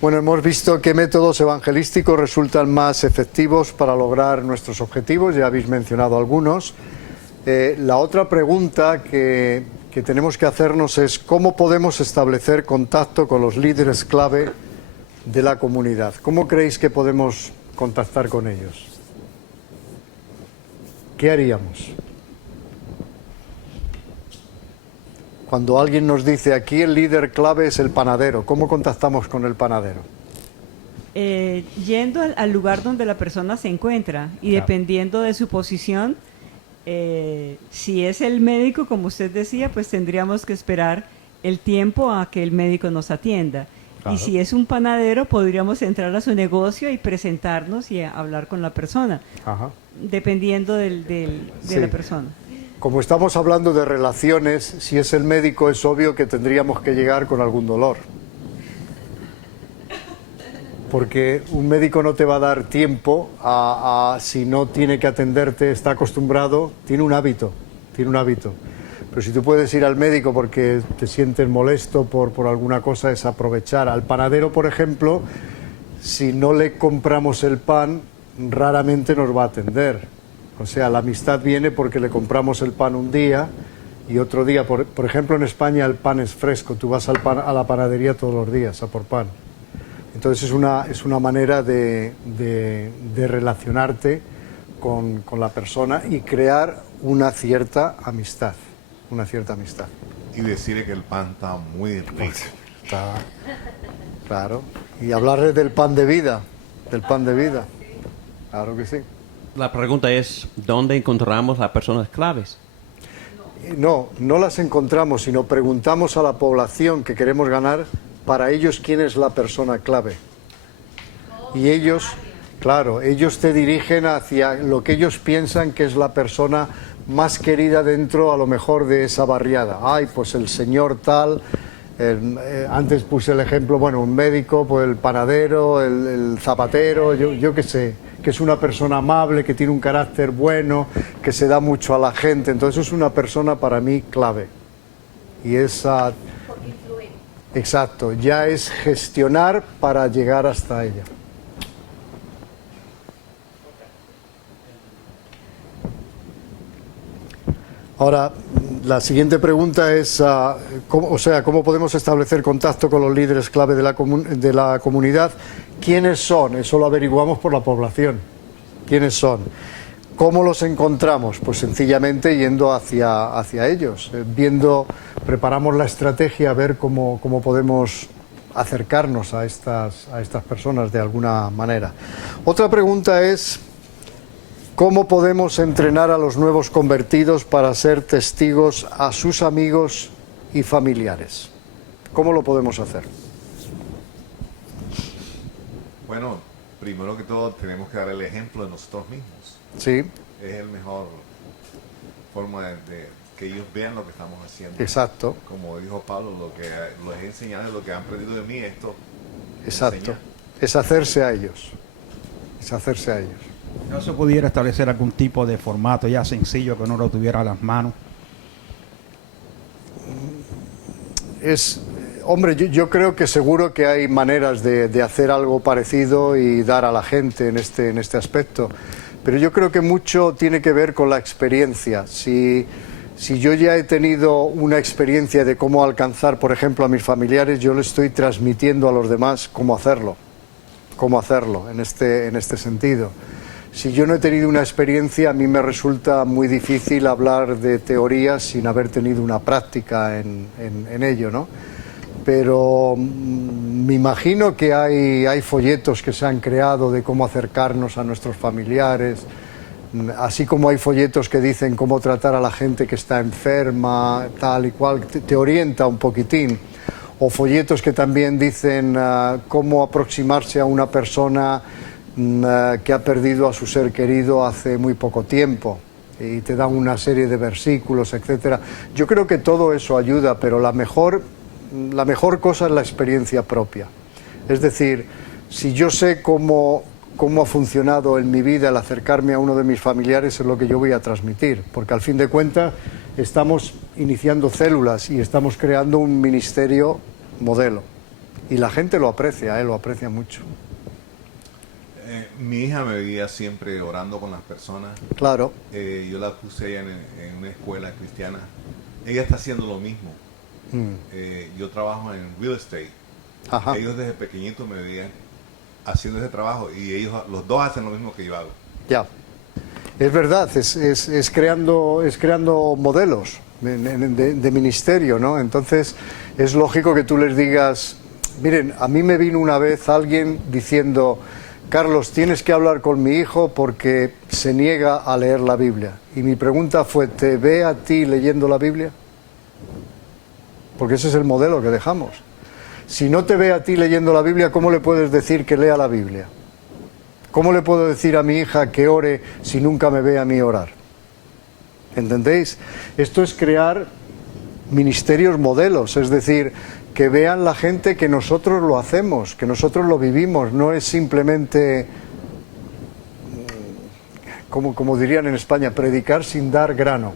Bueno, hemos visto qué métodos evangelísticos resultan más efectivos para lograr nuestros objetivos, ya habéis mencionado algunos. La otra pregunta que tenemos que hacernos es cómo podemos establecer contacto con los líderes clave de la comunidad. ¿Cómo creéis que podemos contactar con ellos? ¿Qué haríamos? Cuando alguien nos dice aquí el líder clave es el panadero, ¿cómo contactamos con el panadero? Yendo al lugar donde la persona se encuentra y dependiendo de su posición, si es el médico, como usted decía, pues tendríamos que esperar el tiempo a que el médico nos atienda. Claro. Y si es un panadero, podríamos entrar a su negocio y presentarnos y hablar con la persona, dependiendo de la persona. Como estamos hablando de relaciones, si es el médico es obvio que tendríamos que llegar con algún dolor. Porque un médico no te va a dar tiempo si no tiene que atenderte, está acostumbrado, tiene un hábito. Pero si tú puedes ir al médico porque te sientes molesto por alguna cosa, es aprovechar. Al panadero, por ejemplo, si no le compramos el pan, raramente nos va a atender. O sea, la amistad viene porque le compramos el pan un día y otro día, por ejemplo, en España el pan es fresco, tú vas a la panadería todos los días a por pan. Entonces es una manera de relacionarte con la persona y crear una cierta amistad. Y decirle que el pan está muy rico. Claro. Y hablarle del pan de vida, Claro que sí. La pregunta es, ¿dónde encontramos las personas claves? No las encontramos, sino preguntamos a la población que queremos ganar, para ellos quién es la persona clave. Y ellos, claro, ellos te dirigen hacia lo que ellos piensan que es la persona más querida dentro, a lo mejor, de esa barriada. Ay, pues el señor tal, antes puse el ejemplo, bueno, un médico, pues el panadero, el zapatero, yo qué sé, que es una persona amable, que tiene un carácter bueno, que se da mucho a la gente. Entonces es una persona para mí clave. Y esa... Exacto, ya es gestionar para llegar hasta ella. Ahora, la siguiente pregunta es, ¿cómo podemos establecer contacto con los líderes clave de la comunidad? ¿Quiénes son? Eso lo averiguamos por la población. ¿Quiénes son? ¿Cómo los encontramos? Pues sencillamente yendo hacia ellos, preparamos la estrategia a ver cómo podemos acercarnos a estas personas de alguna manera. Otra pregunta es, ¿cómo podemos entrenar a los nuevos convertidos para ser testigos a sus amigos y familiares? ¿Cómo lo podemos hacer? Bueno, primero que todo tenemos que dar el ejemplo de nosotros mismos. Sí. Es el mejor forma de que ellos vean lo que estamos haciendo. Exacto. Como dijo Pablo, los he enseñado, lo que han aprendido de mí, esto. Exacto. Enseñar. Es hacerse a ellos. ¿No se pudiera establecer algún tipo de formato ya sencillo que no lo tuviera a las manos? Hombre, yo creo que seguro que hay maneras de hacer algo parecido y dar a la gente en este aspecto. Pero yo creo que mucho tiene que ver con la experiencia. Si yo ya he tenido una experiencia de cómo alcanzar, por ejemplo, a mis familiares, yo le estoy transmitiendo a los demás cómo hacerlo en este sentido. Si yo no he tenido una experiencia, a mí me resulta muy difícil hablar de teorías sin haber tenido una práctica en ello, ¿no? Pero me imagino que hay folletos que se han creado de cómo acercarnos a nuestros familiares, así como hay folletos que dicen cómo tratar a la gente que está enferma, tal y cual, te orienta un poquitín. O folletos que también dicen cómo aproximarse a una persona que ha perdido a su ser querido hace muy poco tiempo. Y te dan una serie de versículos, etcétera. Yo creo que todo eso ayuda, pero la mejor la mejor cosa es la experiencia propia. Es decir, si yo sé cómo ha funcionado en mi vida el acercarme a uno de mis familiares, es lo que yo voy a transmitir, porque al fin de cuentas estamos iniciando células y estamos creando un ministerio modelo. Y la gente lo aprecia, lo aprecia mucho. Mi hija me veía siempre orando con las personas. Claro. Yo la puse ella en una escuela cristiana. Ella está haciendo lo mismo. Yo trabajo en real estate. Ajá. Ellos desde pequeñitos me veían haciendo ese trabajo y ellos, los dos, hacen lo mismo que yo hago. Ya. Es verdad, es creando modelos de ministerio, ¿no? Entonces es lógico que tú les digas, miren, a mí me vino una vez alguien diciendo, Carlos, tienes que hablar con mi hijo porque se niega a leer la Biblia. Y mi pregunta fue, ¿te ve a ti leyendo la Biblia? Porque ese es el modelo que dejamos. Si no te ve a ti leyendo la Biblia, ¿cómo le puedes decir que lea la Biblia? ¿Cómo le puedo decir a mi hija que ore si nunca me ve a mí orar? ¿Entendéis? Esto es crear ministerios modelos, es decir, que vean la gente que nosotros lo hacemos, que nosotros lo vivimos, no es simplemente, como dirían en España, predicar sin dar grano,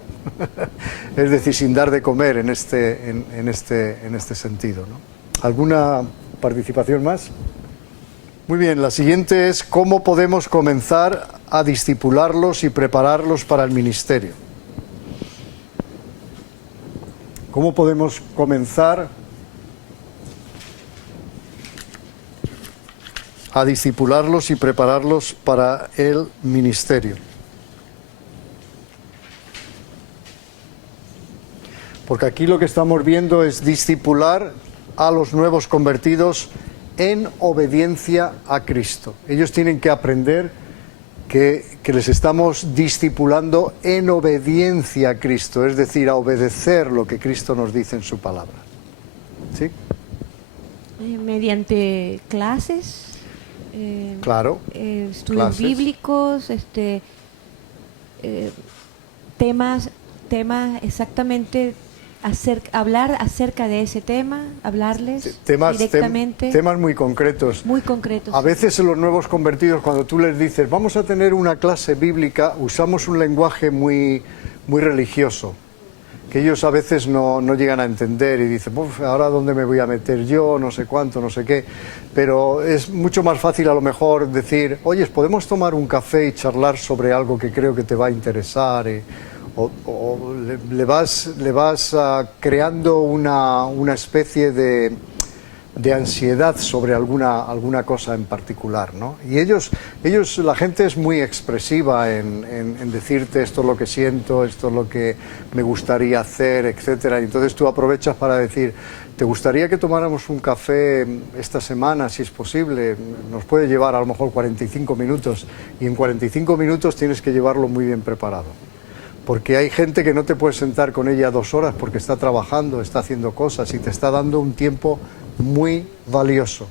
es decir, sin dar de comer en este sentido, ¿no? ¿Alguna participación más? Muy bien, la siguiente es cómo podemos comenzar a discipularlos y prepararlos para el ministerio. ¿Cómo podemos comenzar a discipularlos y prepararlos para el ministerio? Porque aquí lo que estamos viendo es discipular a los nuevos convertidos en obediencia a Cristo. Ellos tienen que aprender que les estamos discipulando en obediencia a Cristo, es decir, a obedecer lo que Cristo nos dice en su palabra. ¿Sí? Mediante clases, Claro. estudios Clases. bíblicos, temas exactamente, hablar acerca de ese tema, hablarles directamente. Temas muy concretos. Muy concretos. A veces en los nuevos convertidos, cuando tú les dices, vamos a tener una clase bíblica, usamos un lenguaje muy religioso, que ellos a veces no llegan a entender y dicen, ahora dónde me voy a meter yo, no sé cuánto, no sé qué. Pero es mucho más fácil a lo mejor decir, oye, ¿podemos tomar un café y charlar sobre algo que creo que te va a interesar? O le vas creando una especie de ansiedad sobre alguna cosa en particular, ¿no? Y ellos, la gente es muy expresiva en decirte esto es lo que siento, esto es lo que me gustaría hacer, etcétera. Y entonces tú aprovechas para decir, ¿te gustaría que tomáramos un café esta semana, si es posible? Nos puede llevar a lo mejor 45 minutos y en 45 minutos tienes que llevarlo muy bien preparado. Porque hay gente que no te puedes sentar con ella 2 horas porque está trabajando, está haciendo cosas y te está dando un tiempo muy valioso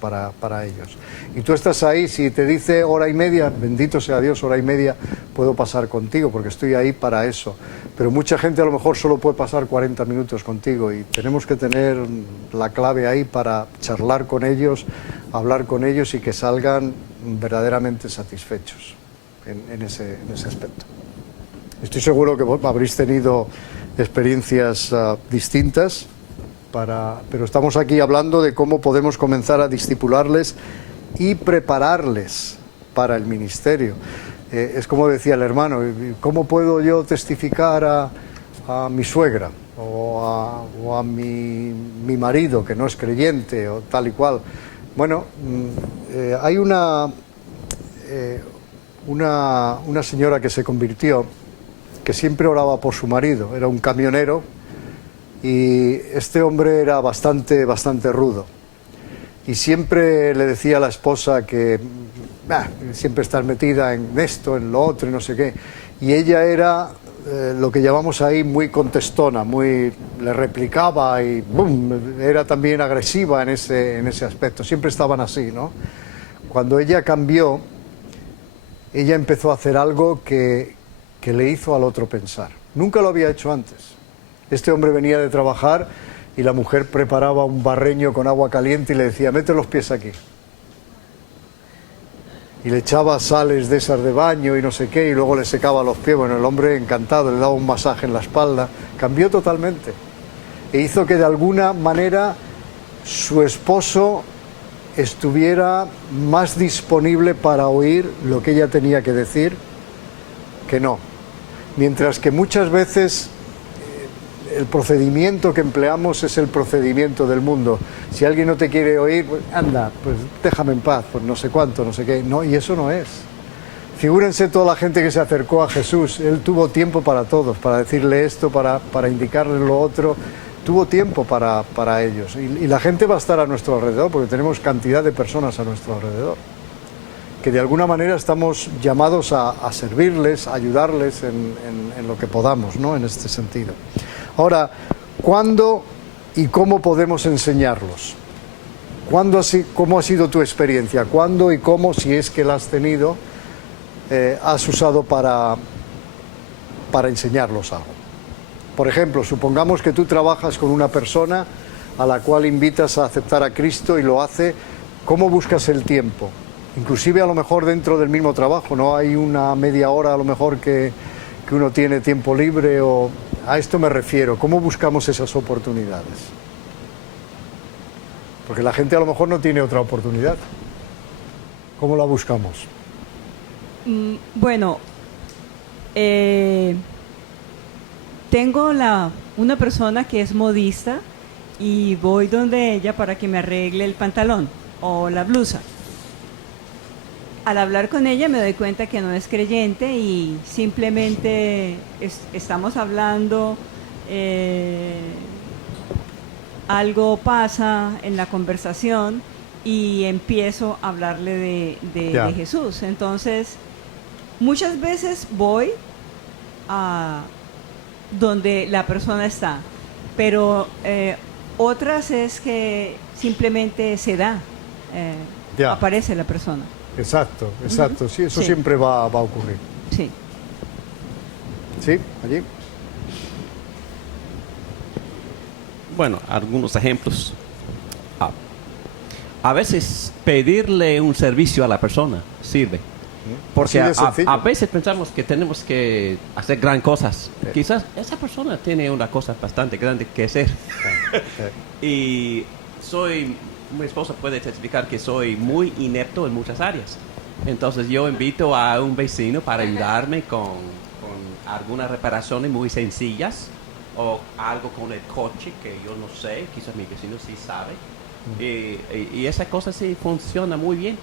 para ellos. Y tú estás ahí, si te dice hora y media, bendito sea Dios, hora y media puedo pasar contigo porque estoy ahí para eso. Pero mucha gente a lo mejor solo puede pasar 40 minutos contigo y tenemos que tener la clave ahí para charlar con ellos, hablar con ellos y que salgan verdaderamente satisfechos en ese aspecto. Estoy seguro que habréis tenido experiencias distintas, pero estamos aquí hablando de cómo podemos comenzar a discipularles y prepararles para el ministerio. Es como decía el hermano, ¿cómo puedo yo testificar a mi suegra o a mi marido que no es creyente o tal y cual? Bueno, hay una señora que se convirtió, que siempre oraba por su marido, era un camionero y este hombre era bastante rudo y siempre le decía a la esposa que siempre estás metida en esto, en lo otro y no sé qué, y ella era lo que llamamos ahí muy contestona, le replicaba y era también agresiva en ese aspecto, siempre estaban así, ¿no? Cuando ella cambió, ella empezó a hacer algo que le hizo al otro pensar. Nunca lo había hecho antes. Este hombre venía de trabajar y la mujer preparaba un barreño con agua caliente y le decía, mete los pies aquí. Y le echaba sales de esas de baño y no sé qué, y luego le secaba los pies. Bueno, el hombre encantado, le daba un masaje en la espalda. Cambió totalmente. E hizo que de alguna manera su esposo estuviera más disponible para oír lo que ella tenía que decir que no. Mientras que muchas veces el procedimiento que empleamos es el procedimiento del mundo. Si alguien no te quiere oír, pues anda, pues déjame en paz, pues no sé cuánto, no sé qué. No, y eso no es. Figúrense toda la gente que se acercó a Jesús. Él tuvo tiempo para todos, para decirle esto, para indicarle lo otro. Tuvo tiempo para ellos. Y la gente va a estar a nuestro alrededor, porque tenemos cantidad de personas a nuestro alrededor, que de alguna manera estamos llamados a servirles, a ayudarles en lo que podamos, ¿no? En este sentido. Ahora, ¿cuándo y cómo podemos enseñarlos? ¿Cómo ha sido tu experiencia? ¿Cuándo y cómo, si es que la has tenido, has usado para enseñarlos algo? Por ejemplo, supongamos que tú trabajas con una persona a la cual invitas a aceptar a Cristo y lo hace. ¿Cómo buscas el tiempo? Inclusive a lo mejor dentro del mismo trabajo, ¿no? Hay una media hora a lo mejor que uno tiene tiempo libre, o a esto me refiero. ¿Cómo buscamos esas oportunidades? Porque la gente a lo mejor no tiene otra oportunidad. ¿Cómo la buscamos? Bueno, tengo una persona que es modista y voy donde ella para que me arregle el pantalón o la blusa. Al hablar con ella me doy cuenta que no es creyente y simplemente estamos hablando, algo pasa en la conversación y empiezo a hablarle de Jesús. Entonces, muchas veces voy a donde la persona está, pero otras es que simplemente se da, aparece la persona. Exacto, exacto. Sí, eso sí. Siempre va a ocurrir. Sí. ¿Sí? ¿Allí? Bueno, algunos ejemplos. A veces pedirle un servicio a la persona sirve. Porque a veces pensamos que tenemos que hacer gran cosas. Sí. Quizás esa persona tiene una cosa bastante grande que hacer. Sí. Y mi esposa puede testificar que soy muy inepto en muchas áreas. Entonces yo invito a un vecino para ayudarme con algunas reparaciones muy sencillas, o algo con el coche que yo no sé, quizás mi vecino sí sabe. Y esa cosa sí funciona muy bien.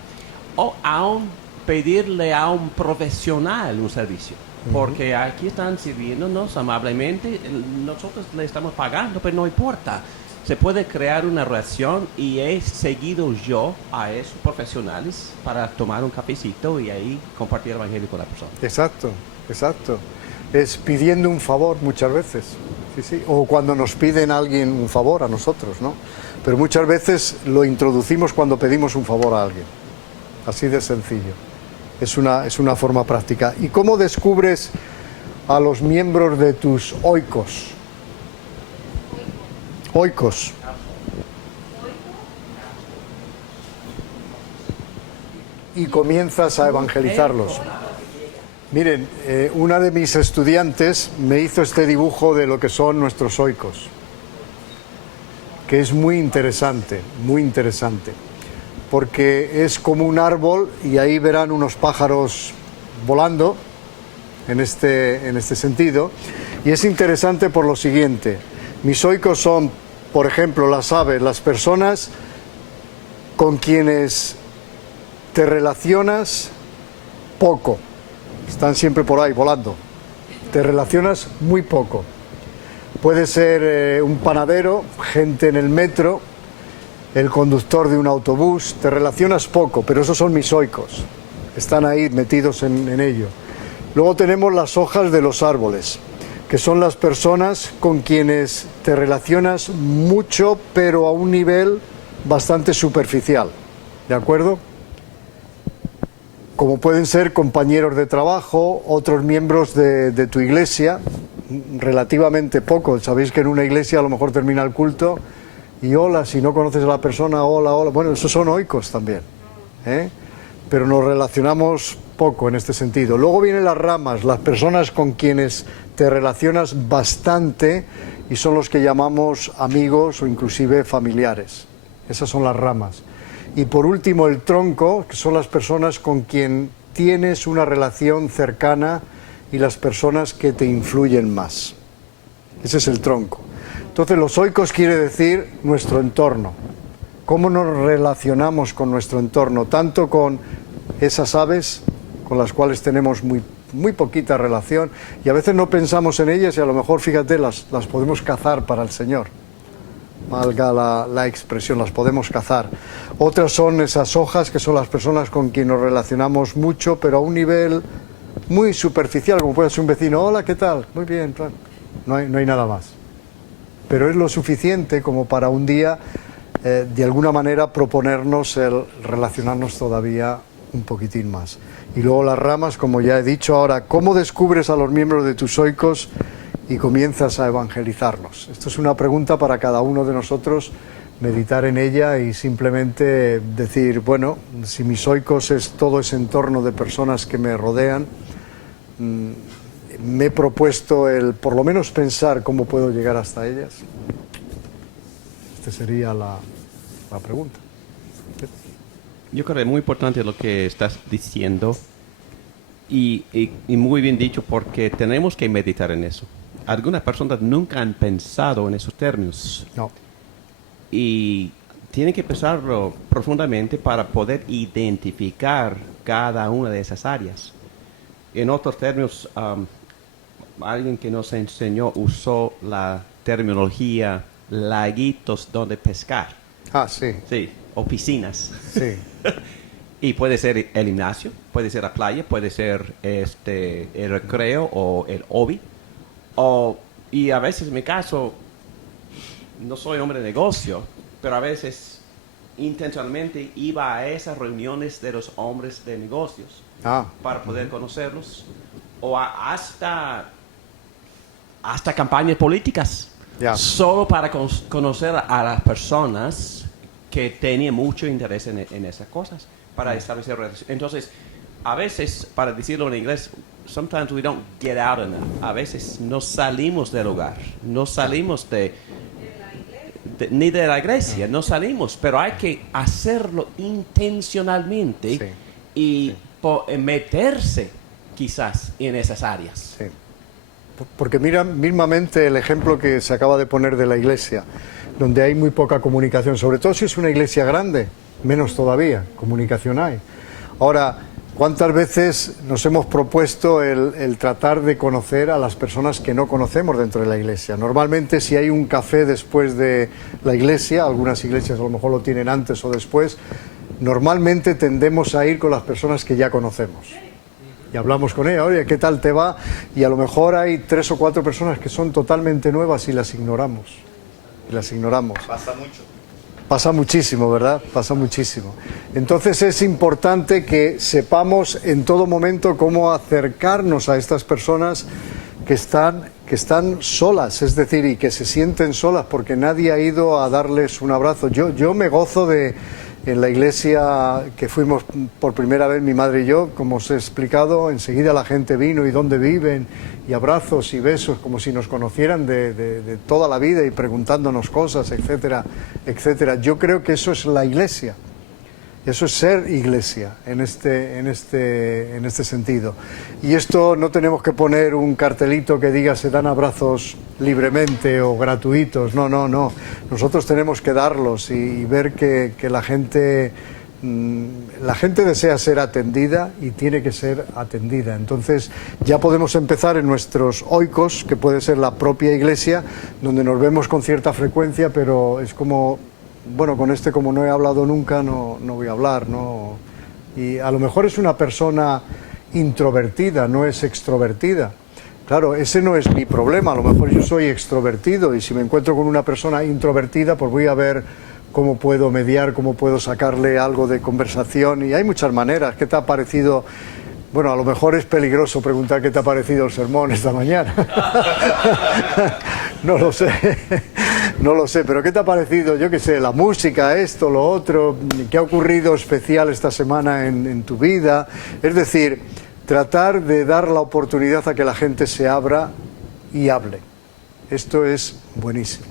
O aún pedirle a un profesional un servicio, porque aquí están sirviéndonos amablemente, nosotros le estamos pagando, pero no importa. Se puede crear una relación y he seguido yo a esos profesionales para tomar un cafecito y ahí compartir el evangelio con la persona. Exacto, exacto. Es pidiendo un favor muchas veces, sí, sí. O cuando nos piden a alguien un favor a nosotros, ¿no? Pero muchas veces lo introducimos cuando pedimos un favor a alguien. Así de sencillo. Es una forma práctica. ¿Y cómo descubres a los miembros de tus oikos? Oikos. Y comienzas a evangelizarlos. Miren, una de mis estudiantes me hizo este dibujo de lo que son nuestros oikos, que es muy interesante, porque es como un árbol y ahí verán unos pájaros volando en este sentido, y es interesante por lo siguiente. Mis oikos son, por ejemplo, las aves, las personas con quienes te relacionas poco, están siempre por ahí volando, te relacionas muy poco. Puede ser un panadero, gente en el metro, el conductor de un autobús, te relacionas poco, pero esos son mis oikos, están ahí metidos en ello. Luego tenemos las hojas de los árboles, que son las personas con quienes te relacionas mucho, pero a un nivel bastante superficial, ¿de acuerdo? Como pueden ser compañeros de trabajo, otros miembros de tu iglesia, relativamente poco. Sabéis que en una iglesia a lo mejor termina el culto y hola, si no conoces a la persona, hola, hola. Bueno, esos son oikos también, ¿eh? Pero nos relacionamos poco en este sentido. Luego vienen las ramas, las personas con quienes te relacionas bastante y son los que llamamos amigos o inclusive familiares. Esas son las ramas. Y por último el tronco, que son las personas con quien tienes una relación cercana y las personas que te influyen más. Ese es el tronco. Entonces los oikos quiere decir nuestro entorno. ¿Cómo nos relacionamos con nuestro entorno? Tanto con esas aves con las cuales tenemos muy poquita relación y a veces no pensamos en ellas y a lo mejor, fíjate, las podemos cazar para el Señor. Valga la expresión, las podemos cazar. Otras son esas hojas, que son las personas con quien nos relacionamos mucho, pero a un nivel muy superficial, como puede ser un vecino. Hola, ¿qué tal? Muy bien, claro. No hay nada más. Pero es lo suficiente como para un día, de alguna manera, proponernos el relacionarnos todavía un poquitín más. Y luego las ramas, como ya he dicho ahora, ¿cómo descubres a los miembros de tus oikos y comienzas a evangelizarlos? Esto es una pregunta para cada uno de nosotros, meditar en ella y simplemente decir, bueno, si mis oikos es todo ese entorno de personas que me rodean, me he propuesto el por lo menos pensar cómo puedo llegar hasta ellas. Esta sería la pregunta. Yo creo que es muy importante lo que estás diciendo y muy bien dicho, porque tenemos que meditar en eso. Algunas personas nunca han pensado en esos términos. No. Y tienen que pensarlo profundamente para poder identificar cada una de esas áreas. En otros términos, alguien que nos enseñó usó la terminología laguitos donde pescar. Ah, sí. Sí, o piscinas. Sí. Y puede ser el gimnasio, puede ser la playa, puede ser el recreo o el hobby. Y a veces en mi caso, no soy hombre de negocio, pero a veces intencionalmente iba a esas reuniones de los hombres de negocios para poder conocerlos, o hasta campañas políticas, solo para conocer a las personas que tenían mucho interés en esas cosas, para establecer relaciones. Entonces, a veces, para decirlo en inglés, sometimes we don't get out enough. A veces no salimos del hogar, no salimos ni de la iglesia, no salimos, pero hay que hacerlo intencionalmente y meterse quizás en esas áreas. Sí. Porque mira mismamente el ejemplo que se acaba de poner de la iglesia, donde hay muy poca comunicación, sobre todo si es una iglesia grande, menos todavía, comunicación hay. Ahora, ¿cuántas veces nos hemos propuesto el tratar de conocer a las personas que no conocemos dentro de la iglesia? Normalmente, si hay un café después de la iglesia, algunas iglesias a lo mejor lo tienen antes o después, normalmente tendemos a ir con las personas que ya conocemos. Y hablamos con ella, oye, ¿qué tal te va? Y a lo mejor hay 3 o 4 personas que son totalmente nuevas y las ignoramos. Pasa mucho. Pasa muchísimo, ¿verdad? Pasa muchísimo. Entonces es importante que sepamos en todo momento cómo acercarnos a estas personas que están solas, es decir, y que se sienten solas porque nadie ha ido a darles un abrazo. Yo me gozo en la iglesia que fuimos por primera vez mi madre y yo, como os he explicado, enseguida la gente vino y dónde viven, y abrazos y besos como si nos conocieran de toda la vida y preguntándonos cosas, etcétera, etcétera. Yo creo que eso es la iglesia, eso es ser iglesia en este sentido. Y esto no tenemos que poner un cartelito que diga se dan abrazos libremente o gratuitos, no. Nosotros tenemos que darlos y ver que la gente desea ser atendida y tiene que ser atendida. Entonces ya podemos empezar en nuestros oikos, que puede ser la propia iglesia, donde nos vemos con cierta frecuencia, pero es como, bueno, con como no he hablado nunca, no voy a hablar, ¿no? Y a lo mejor es una persona introvertida, no es extrovertida. Claro, ese no es mi problema, a lo mejor yo soy extrovertido y si me encuentro con una persona introvertida, pues voy a ver cómo puedo mediar, cómo puedo sacarle algo de conversación, y hay muchas maneras. ¿Qué te ha parecido Bueno, a lo mejor es peligroso preguntar qué te ha parecido el sermón esta mañana. No lo sé, no lo sé, pero ¿qué te ha parecido, yo qué sé, la música, esto, lo otro? ¿Qué ha ocurrido especial esta semana en tu vida? Es decir, tratar de dar la oportunidad a que la gente se abra y hable. Esto es buenísimo.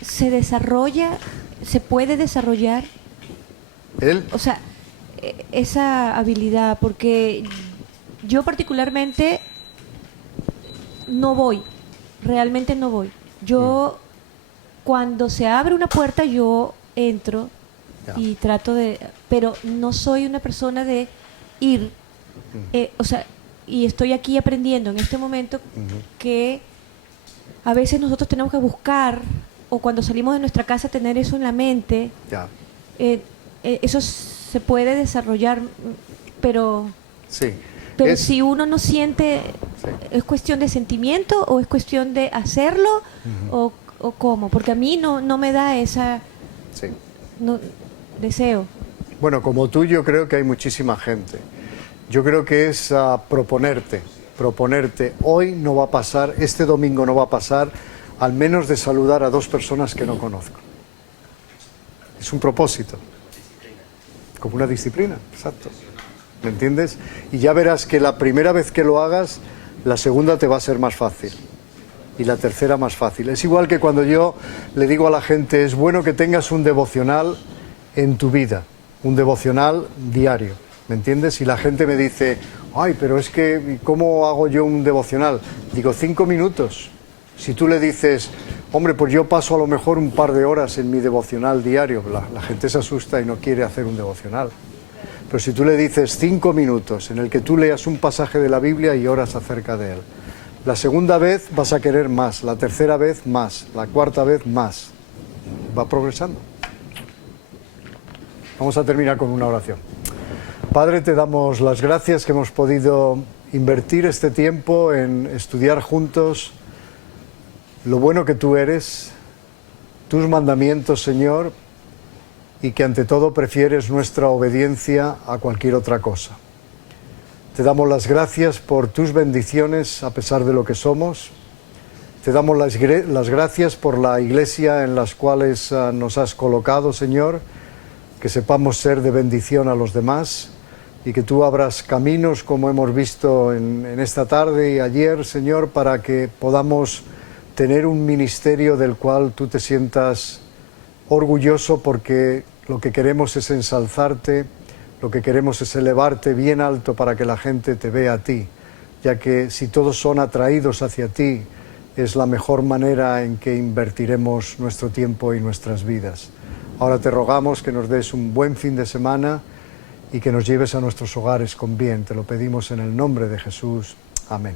Se desarrolla, se puede desarrollar, o sea, esa habilidad, porque yo particularmente no voy, realmente no voy. Yo, cuando se abre una puerta, yo entro y trato de, pero no soy una persona de ir, o sea, y estoy aquí aprendiendo en este momento que a veces nosotros tenemos que buscar, o cuando salimos de nuestra casa tener eso en la mente. Eso se puede desarrollar, pero si uno no siente, ¿es cuestión de sentimiento o es cuestión de hacerlo o cómo? Porque a mí no me da esa deseo. Bueno, como tú, yo creo que hay muchísima gente. Yo creo que es proponerte, hoy no va a pasar, este domingo no va a pasar, al menos de saludar a 2 personas que no conozco. Es un propósito. Como una disciplina, exacto. ¿Me entiendes? Y ya verás que la primera vez que lo hagas, la segunda te va a ser más fácil. Y la tercera más fácil. Es igual que cuando yo le digo a la gente, es bueno que tengas un devocional en tu vida, un devocional diario. ¿Me entiendes? Y la gente me dice, ay, pero es que, ¿cómo hago yo un devocional? Digo, 5 minutos. Si tú le dices, hombre, pues yo paso a lo mejor un par de horas en mi devocional diario, la gente se asusta y no quiere hacer un devocional. Pero si tú le dices 5 minutos en el que tú leas un pasaje de la Biblia y oras acerca de él, la segunda vez vas a querer más, la tercera vez más, la cuarta vez más. Va progresando. Vamos a terminar con una oración. Padre, te damos las gracias que hemos podido invertir este tiempo en estudiar juntos lo bueno que tú eres, tus mandamientos, Señor, y que ante todo prefieres nuestra obediencia a cualquier otra cosa. Te damos las gracias por tus bendiciones a pesar de lo que somos. Te damos las gracias por la iglesia en las cuales nos has colocado, Señor, que sepamos ser de bendición a los demás y que tú abras caminos, como hemos visto en esta tarde y ayer, Señor, para que podamos tener un ministerio del cual tú te sientas orgulloso, porque lo que queremos es ensalzarte, lo que queremos es elevarte bien alto para que la gente te vea a ti, ya que si todos son atraídos hacia ti, es la mejor manera en que invertiremos nuestro tiempo y nuestras vidas. Ahora te rogamos que nos des un buen fin de semana y que nos lleves a nuestros hogares con bien. Te lo pedimos en el nombre de Jesús. Amén.